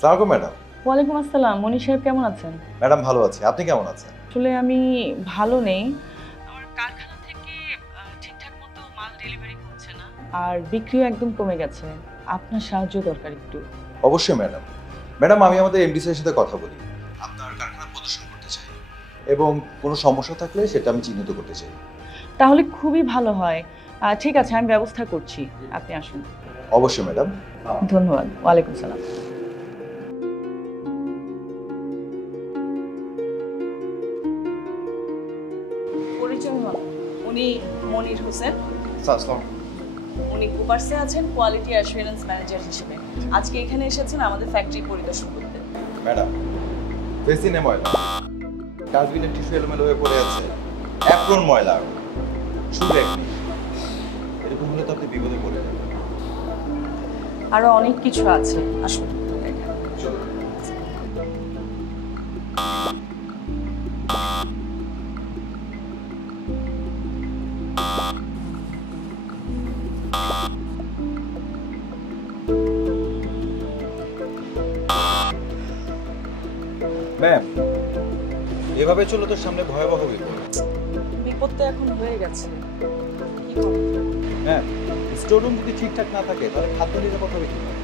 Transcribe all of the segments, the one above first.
সালাম ম্যাডাম। ওয়ালাইকুম আসসালাম। মনির সাহেব কেমন আছেন? ম্যাডাম ভালো আছি, আপনি কেমন আছেন? আসলে আমি ভালো নেই। আমার কারখানা থেকে ঠিকঠাক মতো মাল ডেলিভারি হচ্ছে না, আর বিক্রিও একদম কমে গেছে। আপনার সাহায্য দরকার একটু। অবশ্যই ম্যাডাম। ম্যাডাম আমি আমাদের এমডি স্যারের সাথে কথা বলি, আপনার কারখানা প্রদর্শন করতে চাই এবং কোনো সমস্যা থাকলে সেটা আমি চিহ্নিত করতে চাই। তাহলে খুবই ভালো হয়। ঠিক আছে, আমি ব্যবস্থা করছি, আপনি আসুন। অবশ্যই ম্যাডাম। ধন্যবাদ। ওয়ালাইকুম সালাম। পরিচয় হন, উনি মনির হোসেন। উনি কুপার্সে আছেন কোয়ালিটি অ্যাসুরেন্স ম্যানেজার হিসেবে। আজকে এখানে এসেছেন আমাদের ফ্যাক্টরি পরিদর্শন করতে। ম্যাডাম বেসিনে ময়লা, ডাস্টবিনের টিস্যু এলোমেলো হয়ে পড়ে আছে, অ্যাপ্রন ময়লা, শু ব্যাগ নেই। এরকম হলে তো আপনি বিপদে পড়ে যাবেন। আরো অনেক কিছু আছে, আসুন দেখেন। চলুন। ম্যাম এভাবে চললে তো সামনে ভয়াবহ বিপদ। বিপদ তো এখন হয়ে গেছে, কি করব? ম্যাম স্টোররুম যদি ঠিকঠাক না থাকে তাহলে খাদ্য নিরাপদ হবে কিভাবে?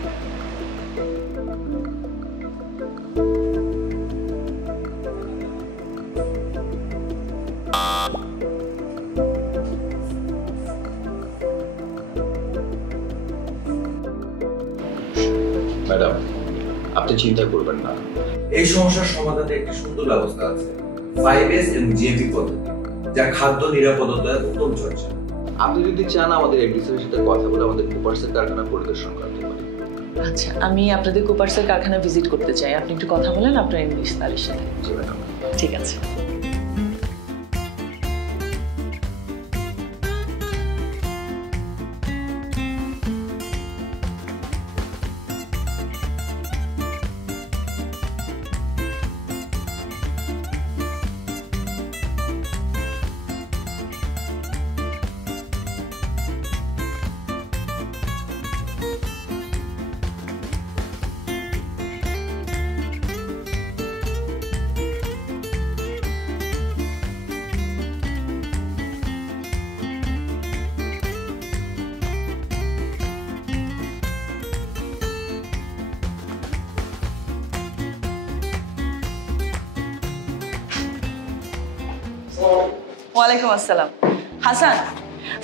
ম্যাডাম আপনি চিন্তা করবেন না, এই সমস্যার সমাধানে একটি সুন্দর ব্যবস্থা আছে, 5S এবং জিএমপি পদ্ধতি, যা খাদ্য নিরাপত্তার উত্তম চর্চা। আপনি যদি চান আমাদের এমডি স্যারের সাথে কথা বলে আমাদের কুপার্সের কারখানা পরিদর্শন করতে পারি। আচ্ছা, আমি আপনাদের কুপার্সের কারখানা ভিজিট করতে চাই। আপনি একটু কথা বলেন আপনার এমডি স্যারের সাথে। জি ম্যাডাম। ঠিক আছে। ওয়ালাইকুম আসসালাম। হাসান,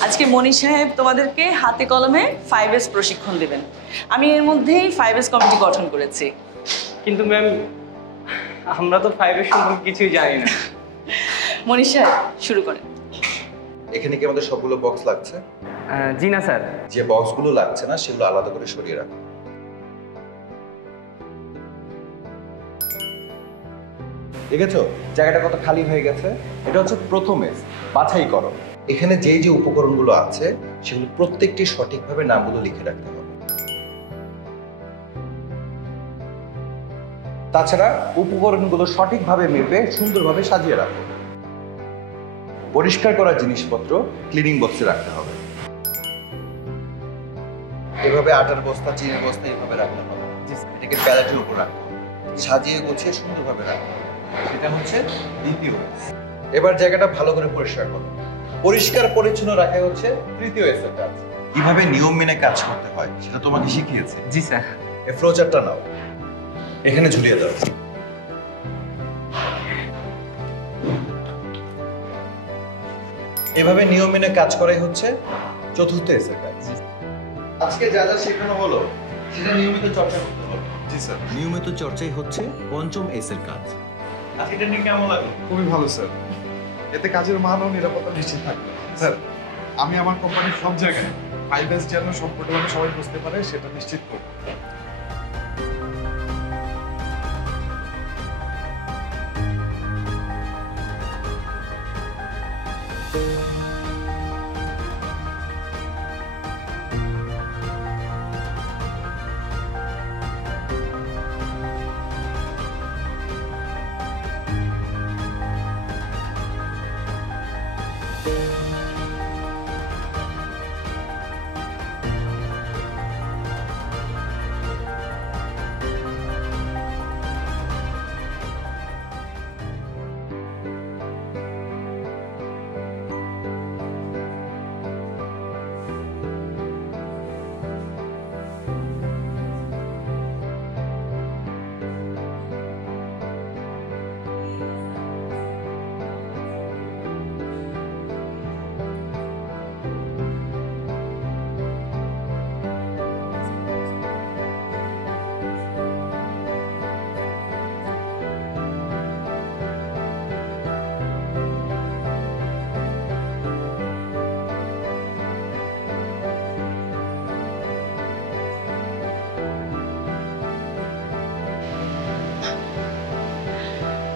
আজকে মনির সাহেব তোমাদেরকে হাতে কলমে 5S প্রশিক্ষণ দেবেন। আমি এর মধ্যেই 5S কমিটি গঠন করেছি। কিন্তু ম্যাম আমরা তো 5 সম্পর্কে কিছুই জানি না। মনির সাহেব শুরু করেন। এখানে কি আমাদের সবগুলো বক্স লাগছে? জি না স্যার। যে বক্সগুলো লাগছে না সেগুলো আলাদা করে সরিয়ে রাখো। দেখেছো জায়গাটা কত খালি হয়ে গেছে? এটা হচ্ছে প্রথম এস, বাছাই করো। এখানে যে যে উপকরণগুলো আছে সেগুলো প্রত্যেকটি সঠিকভাবে নামগুলো লিখে রাখতে হবে। তাছাড়া উপকরণগুলো সঠিকভাবে মেপে সুন্দরভাবে সাজিয়ে রাখো। পরিষ্কার করা জিনিসপত্র ক্লিনিং বক্সে রাখতে হবে। এভাবে আটার বস্তা, চিনির বস্তা এভাবে রাখতে হবে। এটাকে প্যালেটের উপর রাখতে হবে, সাজিয়ে গুছিয়ে সুন্দরভাবে রাখতে হবে। সেটা হচ্ছে দ্বিতীয় এস। এবার জায়গাটা ভালো করে পরিষ্কার করো। পরিষ্কার পরিচ্ছন্ন রাখা হচ্ছে তৃতীয় এস এর কাজ। কিভাবে নিয়ম মেনে কাজ করতে হয় সেটা তোমাকে শিখিয়েছে। জি স্যার। এই ফ্লোচার্টটা নাও, এখানে ঝুলিয়ে দাও। এভাবে নিয়ম মেনে কাজ করাই হচ্ছে চতুর্থ এস এর কাজ। আজকে যা যা শেখানো হলো সেটা নিয়মিত চর্চা করতে হবে। জি স্যার। নিয়মিত চর্চাই হচ্ছে পঞ্চম এস এর কাজ। আজকে ট্রেনিং কেমন লাগলো? খুবই ভালো স্যার, এতে কাজের মান ও নিরাপত্তা নিশ্চিত থাকবে। স্যার আমি আমার কোম্পানির সব জায়গায় 5S যেন সম্পূর্ণভাবে সবাই বুঝতে পারে সেটা নিশ্চিত করব।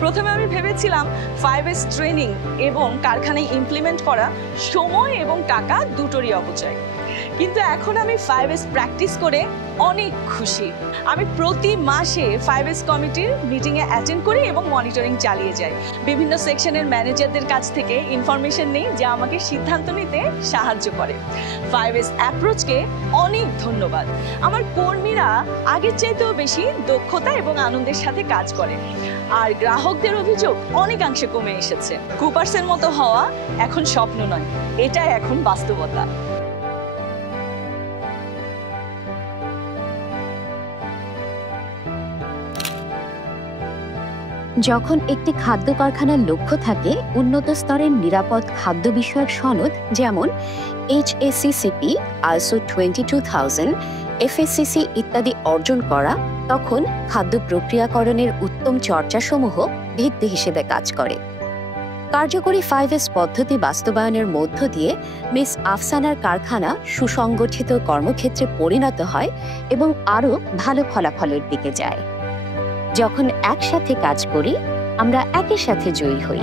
প্রথমে আমি ভেবেছিলাম 5S ট্রেনিং এবং কারখানায় ইমপ্লিমেন্ট করা সময় এবং টাকা দুটোরই অপচয়, কিন্তু এখন আমি 5S প্র্যাকটিস করে অনেক খুশি। আমি প্রতি মাসে 5S কমিটির মিটিংয়ে অ্যাটেন্ড করি এবং মনিটরিং চালিয়ে যাই। বিভিন্ন সেকশনের ম্যানেজারদের কাছ থেকে ইনফরমেশন নিই যা আমাকে সিদ্ধান্ত নিতে সাহায্য করে। 5S অ্যাপ্রোচকে অনেক ধন্যবাদ। আমার কর্মীরা আগের চাইতেও বেশি দক্ষতা এবং আনন্দের সাথে কাজ করে, আর গ্রাহকদের অভিযোগ অনেকাংশে কমে এসেছে। কুপার্সের মতো হওয়া এখন স্বপ্ন নয়, এটাই এখন বাস্তবতা। যখন একটি খাদ্য কারখানার লক্ষ্য থাকে উন্নত স্তরের নিরাপদ খাদ্য বিষয়ক সনদ যেমন HACCP, ISO 22000, FSCC ইত্যাদি অর্জন করা, তখন খাদ্য প্রক্রিয়াকরণের উত্তম চর্চাসমূহ ভিত্তি হিসেবে কাজ করে। কার্যকরী 5S পদ্ধতি বাস্তবায়নের মধ্য দিয়ে মিস আফসানার কারখানা সুসংগঠিত কর্মক্ষেত্রে পরিণত হয় এবং আরও ভালো ফলাফলের দিকে যায়। যখন একসাথে কাজ করি আমরা একের সাথে জয়ী হই।